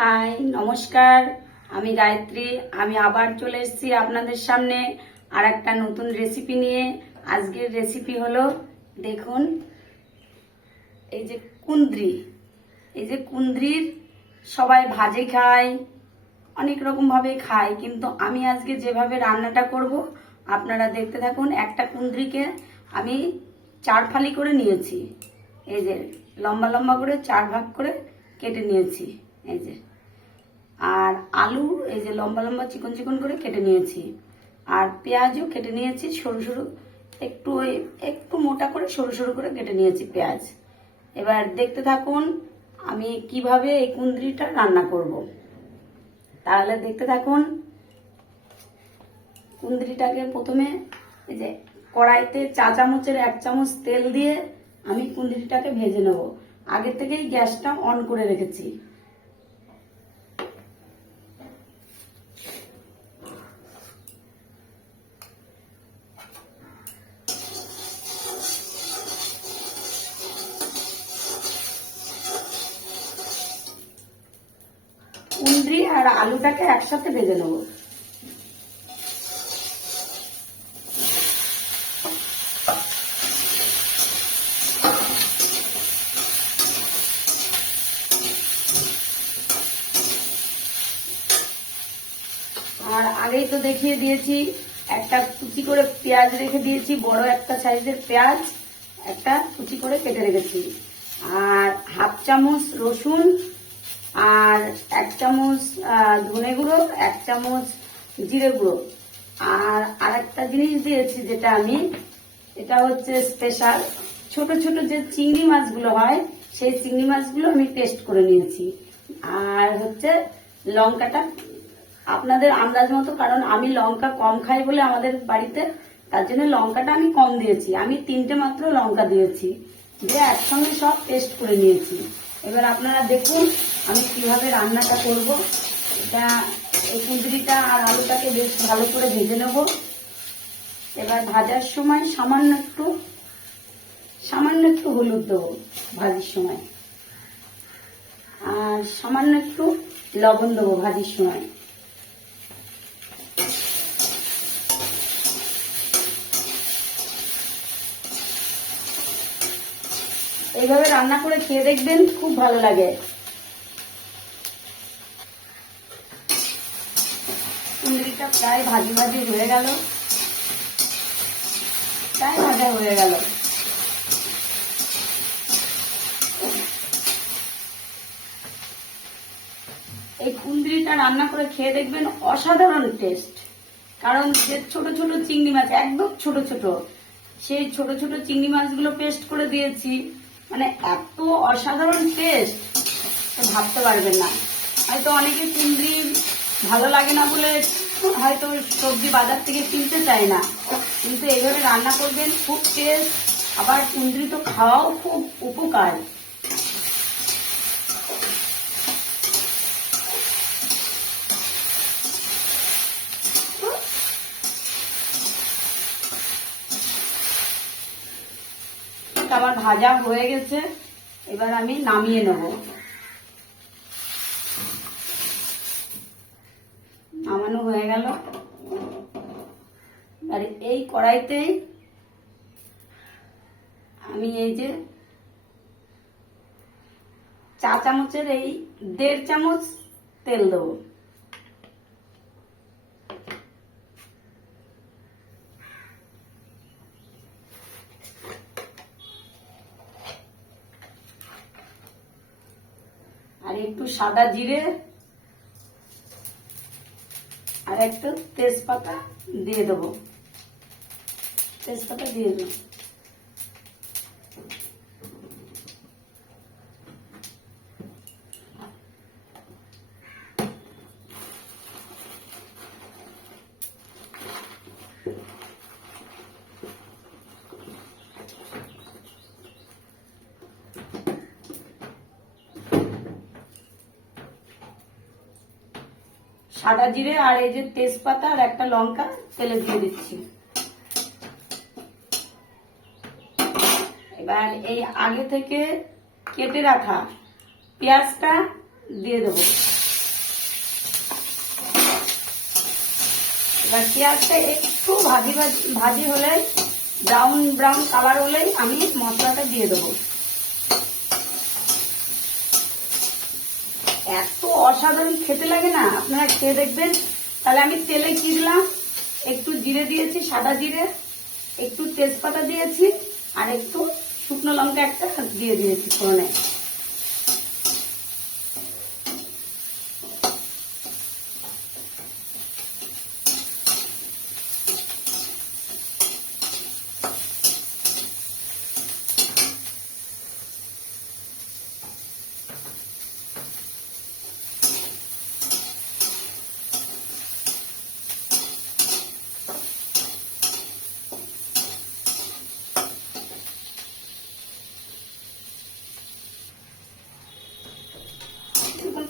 High নমস্কার, আমি গায়ত্রী। আমি আবার চলে এসেছি আপনাদের সামনে আর একটা নতুন রেসিপি নিয়ে। আজকের রেসিপি হলো, দেখুন, এই যে কুন্দ্রি। এই যে কুন্দ্রির সবাই ভাজে খায়, অনেক রকম ভাবে খায়, কিন্তু আমি আজকে যেভাবে রান্নাটা করব আপনারা দেখতে থাকুন। একটা কুন্দ্রিকে আমি 4 ফালি করে নিয়েছি। এই যে লম্বা লম্বা করে 4 ভাগ করে কেটে নিয়েছি। এই যে, আর আলু এই যে লম্বা লম্বা চিকন চিকন করে কেটে নিয়েছি। আর পেঁয়াজও কেটে নিয়েছি সরু সরু, একটু মোটা করে সরু সরু করে কেটে নিয়েছি পেঁয়াজ। এবার দেখতে থাকুন আমি কিভাবে এই কুন্দ্রিটা রান্না করব। তাহলে দেখতে থাকুন। কুন্দ্রিটাকে প্রথমে এই যে কড়াইতে 1 চামচের 1 চামচ তেল দিয়ে আমি কুন্দ্রিটাকে ভেজে নেব। আগে থেকেই গ্যাসটা অন করে রেখেছি। কুন্দ্রি আর আলুটাকে একসাথে ভেজে নেব। আর আগেই তো দেখিয়ে দিয়েছি, একটা কুচি করে পেঁয়াজ রেখে দিয়েছি, বড় একটা সাইজের পেঁয়াজ একটা কুচি করে কেটে রেখেছি। আর 1/2 চামচ রসুন, আর 1 চামচ ধনে গুঁড়ো, 1 চামচ জিরে গুঁড়ো। আর আরেকটা জিনিস দিয়েছি যেটা আমি, এটা হচ্ছে স্পেশাল, ছোট ছোট যে চিংড়ি মাছগুলো হয় সেই চিংড়ি মাছগুলো আমি পেস্ট করে নিয়েছি। আর হচ্ছে লঙ্কাটা আপনাদের আন্দাজ মতো, কারণ আমি লঙ্কা কম খাই বলে আমাদের বাড়িতে, তার জন্য লঙ্কাটা আমি কম দিয়েছি। আমি 3টে মাত্র লঙ্কা দিয়েছি, দিয়ে একসঙ্গে সব পেস্ট করে নিয়েছি। এবার আপনারা দেখুন আমি কিভাবে রান্নাটা করব। এটা এই কুঁদরিটা আর আলুটাকে বেশ ভালো করে ভেজে নেব। এবার ভাজার সময় সামান্য একটু হলুদ দেবো ভাজির সময়, আর সামান্য একটু লবণ দেবো ভাজির সময়। এইভাবে রান্না করে খেয়ে দেখবেন, খুব ভালো লাগে। কুঁদরিটা প্রায় ভাজি হয়ে গেল, প্রায় ভাজা হয়ে গেল। এই কুঁদরিটা রান্না করে খেয়ে দেখবেন, অসাধারণ টেস্ট। কারণ যে ছোট ছোট চিংড়ি মাছ, একদম ছোট ছোট, সেই ছোট ছোট চিংড়ি মাছগুলো পেস্ট করে দিয়েছি, মানে এত অসাধারণ টেস্ট ভাবতে পারবেন না। হয়তো অনেকে কুঁদরি ভালো লাগে না বলে হয়তো সবজি বাজার থেকে কিনতে চায় না, কিন্তু এইভাবে রান্না করবেন, খুব টেস্ট। আবার কুঁদরি তো খাওয়াও খুব উপকার। আমার ভাজা হয়ে গেছে, এবার আমি নামিয়ে নেব। নামানো হয়ে গেল। আর এই কড়াইতেই আমি এই যে 1 চামচের এই 1.5 চামচ তেল দেবো। আর একটু সাদা জিরে আর একটু তেজপাতা দিয়ে দেবো। তেজপাতা দিয়ে দেবো। সাদা জিরে আর এই যে তেজপাতা আর একটা লঙ্কা তেলে দিয়ে দিচ্ছি। এবার এই আগে থেকে কেটে রাখা পেঁয়াজটা দিয়ে দেবো। এবার পেঁয়াজটা একটু ভাজি ভাজি হলে, ব্রাউন ব্রাউন কালার হলেই আমি মশলাটা দিয়ে দেবো। এত অসাধারণ খেতে লাগে না, আপনারা খেয়ে দেখবেন। তাহলে আমি তেলে কি দিলাম, একটু জিরে দিয়েছি, সাদা জিরে, একটু তেজপাতা দিয়েছি, আর একটু শুকনো লঙ্কা একটা দিয়ে দিয়েছি ফোড়নে।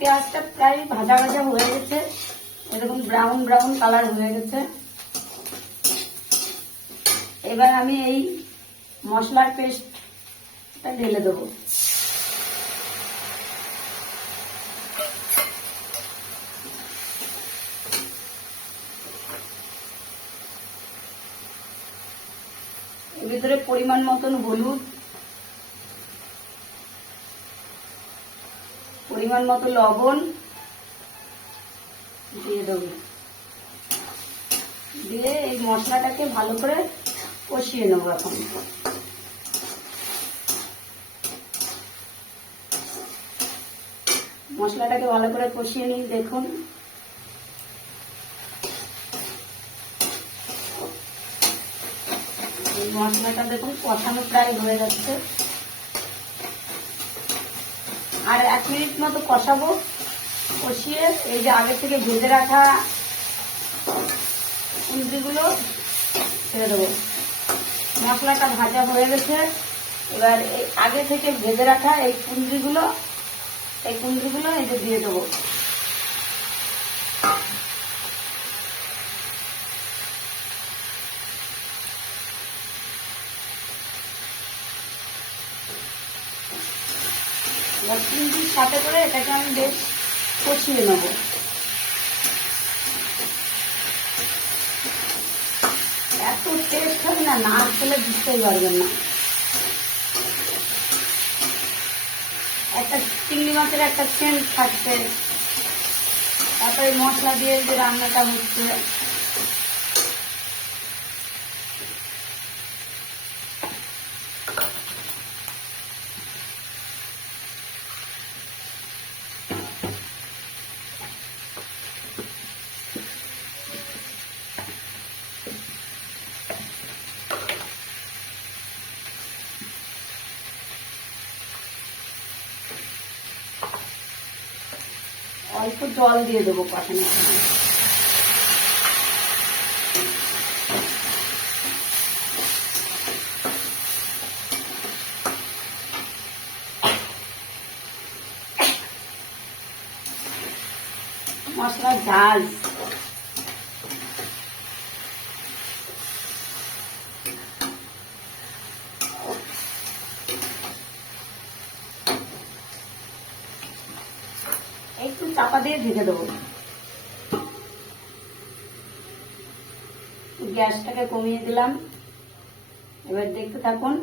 পেঁয়াজটা প্রায় ভাজা ভাজা হয়ে গেছে, এরকম ব্রাউন ব্রাউন কালার হয়ে গেছে। এবার আমি এই মশলার পেস্টটা ঢেলে দেবো। এর ভিতরে পরিমাণ মতন হলুদ, পরিমাণ মতো লবণ দিয়ে দেবো। দিয়ে এই মশলাটাকে ভালো করে কষিয়ে নেবো। এখন মশলাটাকে ভালো করে কষিয়ে নিই। দেখুন এই মশলাটা দেখুন কষানো প্রায় হয়ে যাচ্ছে। আর 1 মিনিট মতো কষাবো। কষিয়ে এই যে আগে থেকে ভেজে রাখা কুঁদরিগুলো ছেড়ে দেবো। মশলাটা ভাজা হয়ে গেছে। এবার এই আগে থেকে ভেজে রাখা এই কুঁদরিগুলো এই যে দিয়ে দেবো। এবার কুঁদরির সাথে করে এটাকে আমি বেশ কষিয়ে নেবো। এত টেস্ট হবে না, না খেলে বুঝতেই পারবেন না। একটা চিংড়ি মাছের একটা সেন্ট থাকছে, তারপরে মশলা দিয়ে যে রান্নাটা হচ্ছে। অল্প জল দিয়ে দেবো কষানোর সময়। মশলার ঝাল একটু চাপা দিয়ে ঢেকে দেবো। গ্যাসটাকে কমিয়ে দিলাম। এবার দেখতে থাকুন।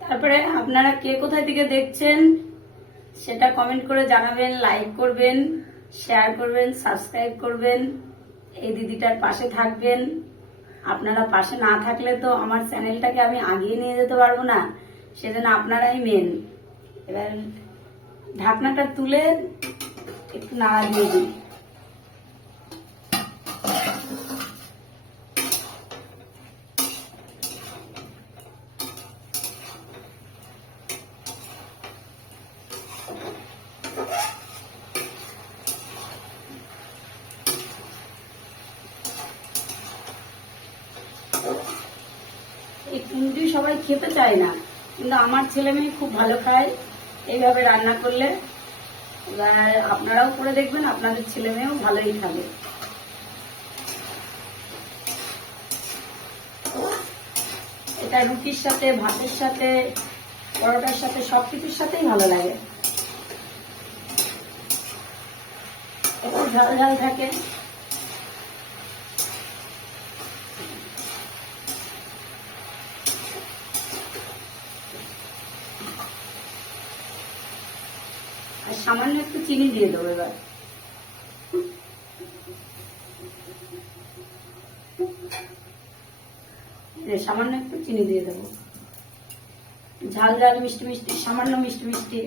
তারপরে আপনারা কে কোথায় থেকে দেখছেন সেটা কমেন্ট করে জানাবেন, লাইক করবেন, শেয়ার করবেন, সাবস্ক্রাইব করবেন, এই দিদিটার পাশে থাকবেন। আপনারা পাশে না থাকলে তো আমার চ্যানেলটাকে আমি আগিয়ে নিয়ে যেতে পারবো না, সেজন্য আপনারাই মেন। এবার ঢাকনাটা তুলে একটু নাড়া দিয়ে দিই। এই কুঁদরি সবাই খেতে চায় না, কিন্তু আমার ছেলে মেয়ে খুব ভালো খায় এইভাবে রান্না করলে। এবার আপনারাও করে দেখবেন, আপনাদের ছেলে মেয়েও ভালোই খাবে। এটা রুটির সাথে, ভাতের সাথে, পরোটার সাথে, সবকিছুর সাথেই ভালো লাগে। একটু ঝাল ঝাল থাকে। আর সামান্য একটু চিনি দিয়ে দেবো এবার। সামান্য একটু চিনি দিয়ে দেবো, ঝাল ঝাল মিষ্টি মিষ্টি, সামান্য মিষ্টি মিষ্টি।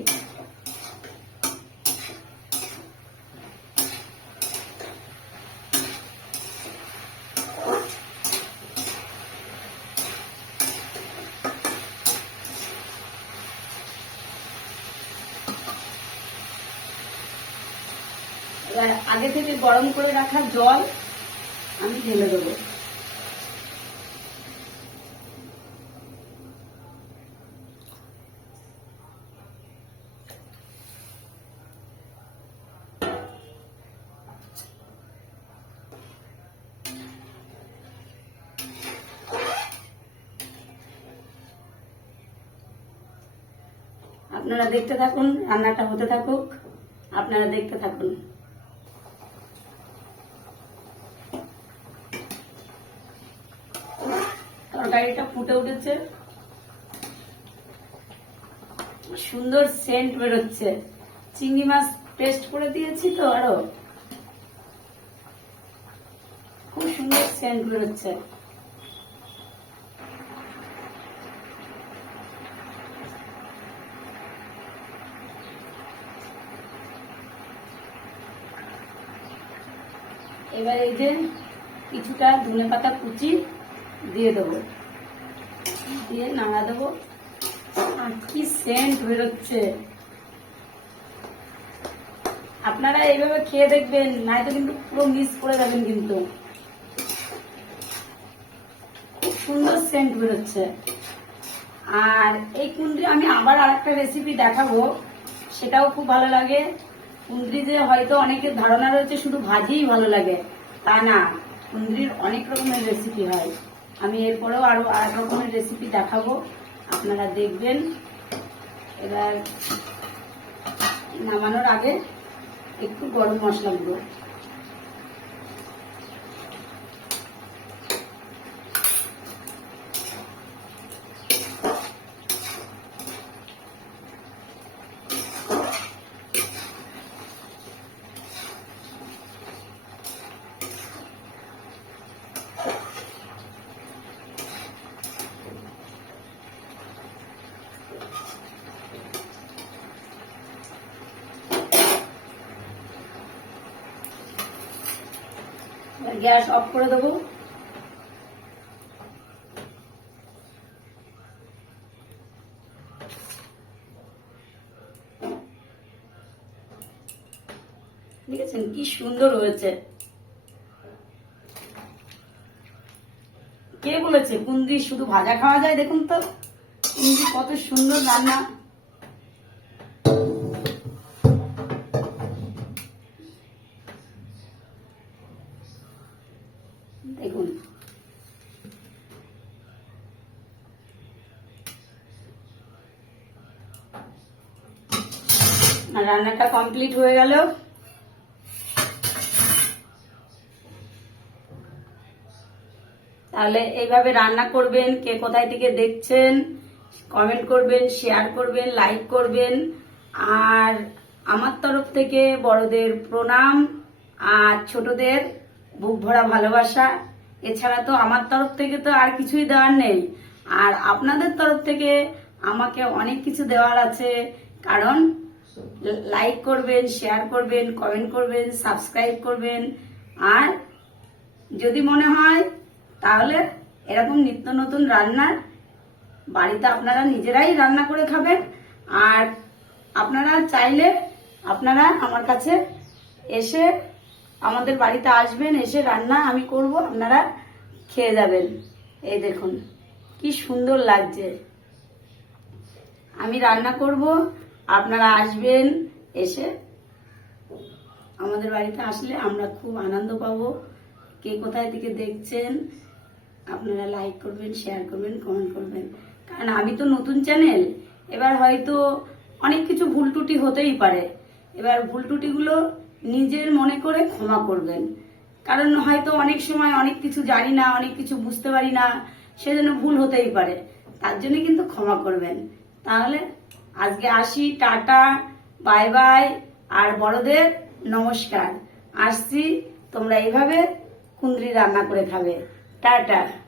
এবার আগে থেকে গরম করে রাখা জল আমি ঢেলে দেবো। আপনারা দেখতে থাকুন, রান্নাটা হতে থাকুক, আপনারা দেখতে থাকুন। তরকারিটা ফুটে উঠেছে, সুন্দর সেন্ট বেরোচ্ছে। চিংড়ি মাছ পেস্ট করে দিয়েছি তো, আরো খুব সুন্দর সেন্ট বেরোচ্ছে। এবার এই যে কিছুটা ধনেপাতা কুচি দিয়ে দেবো, দিয়ে নাড়া দেবো। আর কি সেন্ট বেরোচ্ছে, আপনারা এইভাবে খেয়ে দেখবেন, নয়তো কিন্তু পুরো মিস করে যাবেন। কিন্তু খুব সুন্দর সেন্ট বেরোচ্ছে। আর এই কুঁদরি আমি আবার আরেকটা রেসিপি দেখাবো, সেটাও খুব ভালো লাগে। কুঁদরি যে হয়তো অনেকের ধারণা রয়েছে শুধু ভাজিই ভালো লাগে, তা না, কুঁদরির অনেক রকমের রেসিপি হয়। আমি এরপরেও আরো আরেক রকমের রেসিপি দেখাবো, আপনারা দেখবেন। এবার নামানোর আগে একটু গরম মশলা গুঁড়ো, গ্যাস অফ করে দেবো। দেখেছেন কি সুন্দর হয়েছে। কে বলেছে কুঁদরি শুধু ভাজা খাওয়া যায়? দেখুন তো কুঁদরি কত সুন্দর রান্না। দেখুন রান্নাটা কমপ্লিট হয়ে গেল। তাহলে এইভাবে রান্না করবেন। কে কোথায় থেকে দেখছেন কমেন্ট করবেন, শেয়ার করবেন, লাইক করবেন। আর আমার তরফ থেকে বড়দের প্রণাম আর ছোটদের বুক ভরা ভালোবাসা। এছাড়া তো আমার তরফ থেকে তো আর কিছুই দেওয়ার নেই। আর আপনাদের তরফ থেকে আমাকে অনেক কিছু দেওয়ার আছে, কারণ লাইক করবেন, শেয়ার করবেন, কমেন্ট করবেন, সাবস্ক্রাইব করবেন। আর যদি মনে হয় তাহলে এরকম নিত্য নতুন রান্নার বাড়িতে আপনারা নিজেরাই রান্না করে খাবেন। আর আপনারা চাইলে আপনারা আমার কাছে এসে আমাদের বাড়িতে আসবেন, এসে রান্না আমি করব, আপনারা খেয়ে যাবেন। এই দেখুন কি সুন্দর লাগছে। আমি রান্না করব, আপনারা আসবেন। এসে আমাদের বাড়িতে আসলে আমরা খুব আনন্দ পাবো। কে কোথায় থেকে দেখছেন আপনারা লাইক করবেন, শেয়ার করবেন, কমেন্ট করবেন। কারণ আমি তো নতুন চ্যানেল, এবার হয়তো অনেক কিছু ভুল ত্রুটি হতেই পারে। এবার ভুল ত্রুটিগুলো নিজের মনে করে ক্ষমা করবেন। কারণ হয়তো অনেক সময় অনেক কিছু জানি না, অনেক কিছু বুঝতে পারি না, সেজন্য ভুল হতেই পারে, তার জন্য কিন্তু ক্ষমা করবেন। তাহলে আজকে আসি, টাটা, বাই বাই, আর বড়দের নমস্কার। আসছি, তোমরা এইভাবে কুঁদরি রান্না করে খাবে। টাটা।